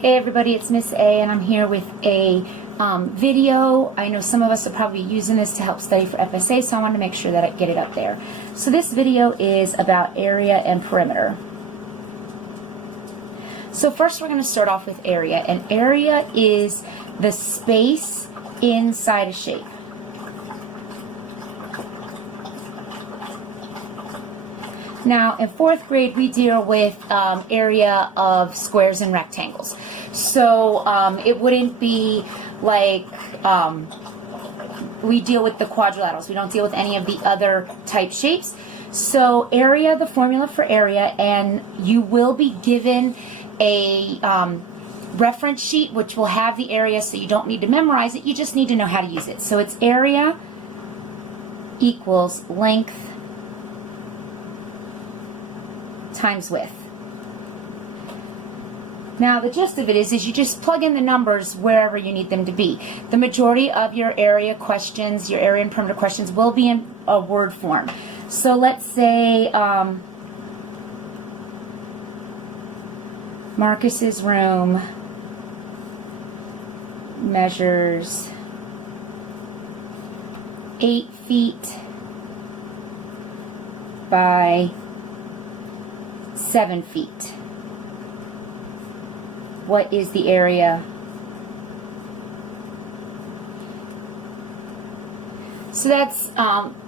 Hey everybody, it's Miss A and I'm here with a video. I know some of us are probably using this to help study for FSA, so I wanted to make sure that I get it up there. So this video is about area and perimeter. So first we're going to start off with area, and area is the space inside a shape. Now, in 4th grade, we deal with area of squares and rectangles. So it wouldn't be like we deal with the quadrilaterals. We don't deal with any of the other type shapes. So area, the formula for area, and you will be given a reference sheet which will have the area, so you don't need to memorize it. You just need to know how to use it. So it's area equals length times width. Now the gist of it is you just plug in the numbers wherever you need them to be. The majority of your area questions, your area and perimeter questions, will be in a word form. So let's say Marcus's room measures 8 feet by 7 feet. What is the area? So that's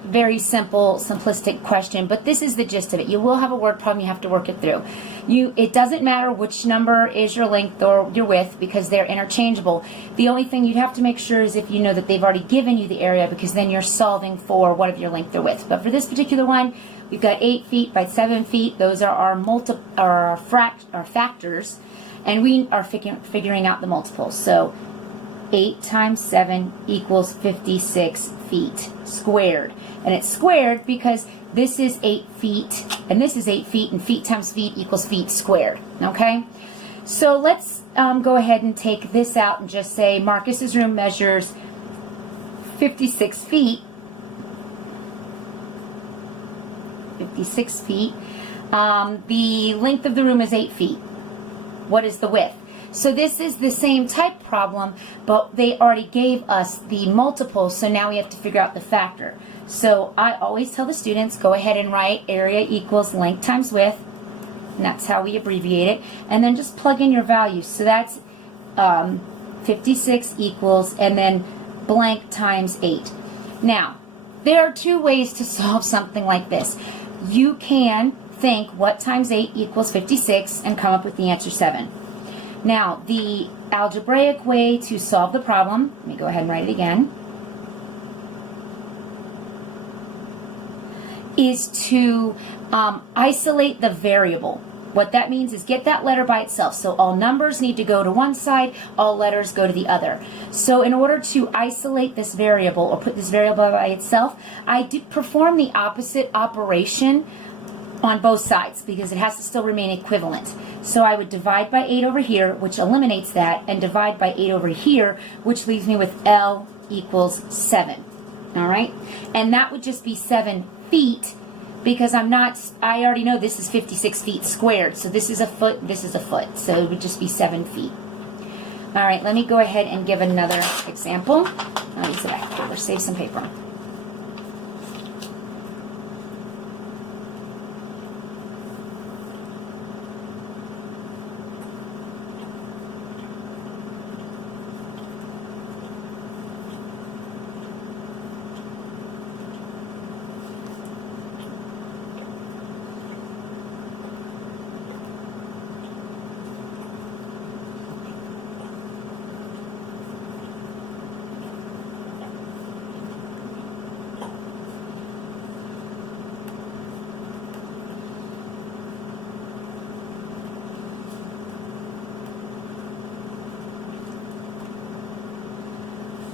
very simple, simplistic question, but this is the gist of it. You will have a word problem, you have to work it through. It doesn't matter which number is your length or your width because they're interchangeable. The only thing you'd have to make sure is if you know that they've already given you the area, because then you're solving for what of your length or width. But for this particular one, we've got 8 feet by 7 feet. Those are our factors, and we are figuring out the multiples. So 8 times 7 equals 56 feet squared. And it's squared because this is 8 feet, and this is 8 feet, and feet times feet equals feet squared. Okay? So let's go ahead and take this out and just say Marcus's room measures 56 feet. 56 feet. The length of the room is 8 feet. What is the width? So this is the same type problem, but they already gave us the multiple, so now we have to figure out the factor. So I always tell the students, go ahead and write area equals length times width, and that's how we abbreviate it, and then just plug in your values. So that's 56 equals, and then blank times 8. Now, there are two ways to solve something like this. You can think what times 8 equals 56 and come up with the answer 7. Now, the algebraic way to solve the problem, let me go ahead and write it again, is to isolate the variable. What that means is get that letter by itself. So all numbers need to go to one side, all letters go to the other. So in order to isolate this variable or put this variable by itself, I perform the opposite operation on both sides because it has to still remain equivalent. So I would divide by 8 over here, which eliminates that, and divide by 8 over here, which leaves me with L equals 7. All right? And that would just be 7 feet because I already know this is 56 feet squared. So this is a foot, this is a foot. So it would just be 7 feet. All right, let me go ahead and give another example. I'll use the back paper, save some paper.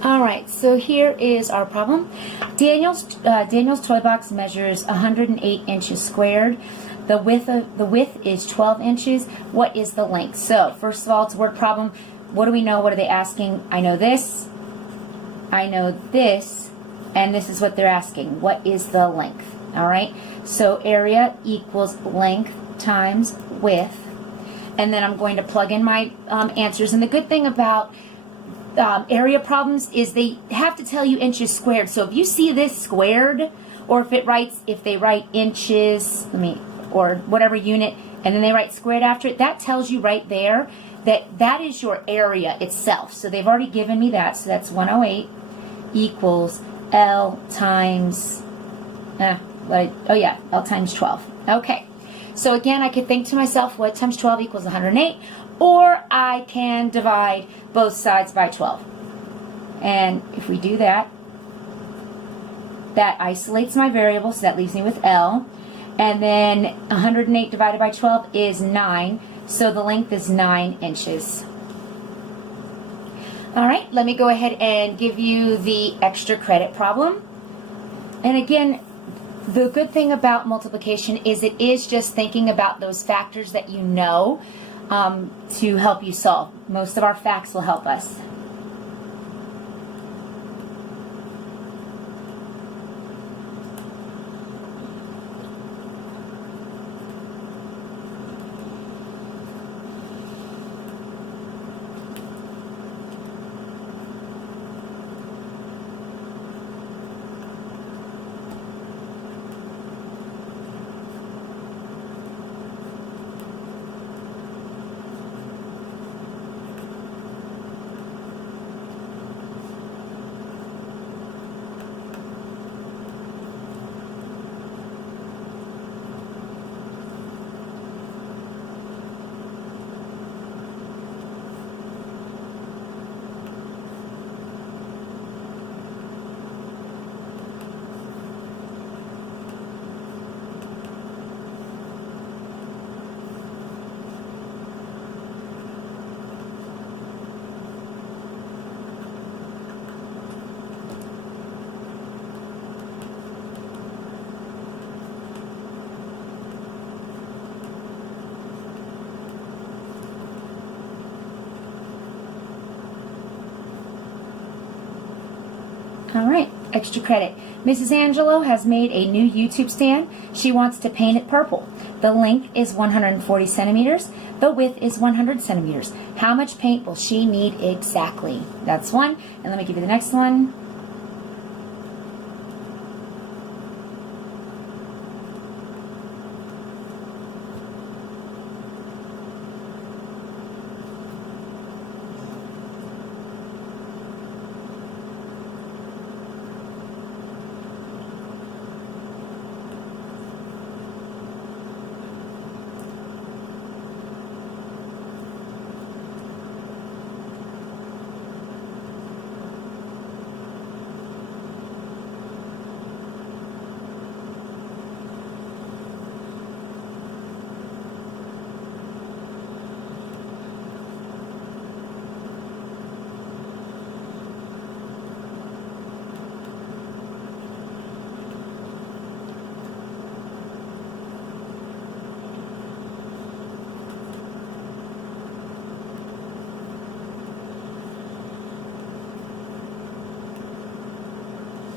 Alright, so here is our problem. Daniel's toy box measures 108 inches squared. The width is 12 inches. What is the length? So, first of all, it's a word problem. What do we know? What are they asking? I know this, and this is what they're asking. What is the length? Alright, so area equals length times width. and then I'm going to plug in my answers. And the good thing about area problems is they have to tell you inches squared. So if you see this squared, or if they write inches, or whatever unit, and then they write squared after it, that tells you right there that that is your area itself. So they've already given me that. So that's 108 equals L times, L times 12. Okay. So again, I could think to myself, what times 12 equals 108? Or I can divide both sides by 12. And if we do that, that isolates my variable, so that leaves me with L. And then 108 divided by 12 is 9, so the length is 9 inches. All right, let me go ahead and give you the extra credit problem. And again, the good thing about multiplication is it is just thinking about those factors that you know to help you solve. Most of our facts will help us. All right, extra credit. Mrs. Angelo has made a new YouTube stand. She wants to paint it purple. The length is 140 centimeters. The width is 100 centimeters. How much paint will she need exactly? That's one. And let me give you the next one.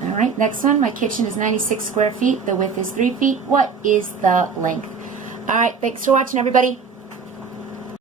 All right, next one. My kitchen is 96 square feet. The width is 3 feet. What is the length? All right, thanks for watching, everybody.